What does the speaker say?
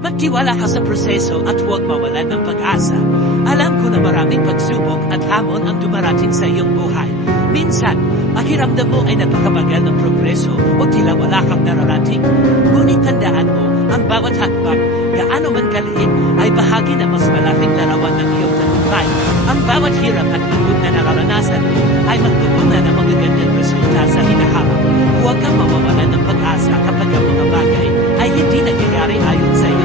Magtiwala ka sa proseso at huwag mawalan ng pag-asa. Alam ko na maraming pagsubok at hamon ang dumarating sa iyong buhay. Minsan, pakiramdam mo ay napakabagal ng progreso o tila wala kang nararating. Ngunit tandaan mo, ang bawat hakbang, gaano man kaliit, ay bahagi na mas malaking larawan ng iyong tagumpay. Ang bawat hirap at pagod na nararanasan mo ay magtutunan ng magagandang resulta sa hinaharap. Huwag kang mawawalan ng pag-asa kapag ang mga bagay ay hindi nangyayari ayon sa iyo.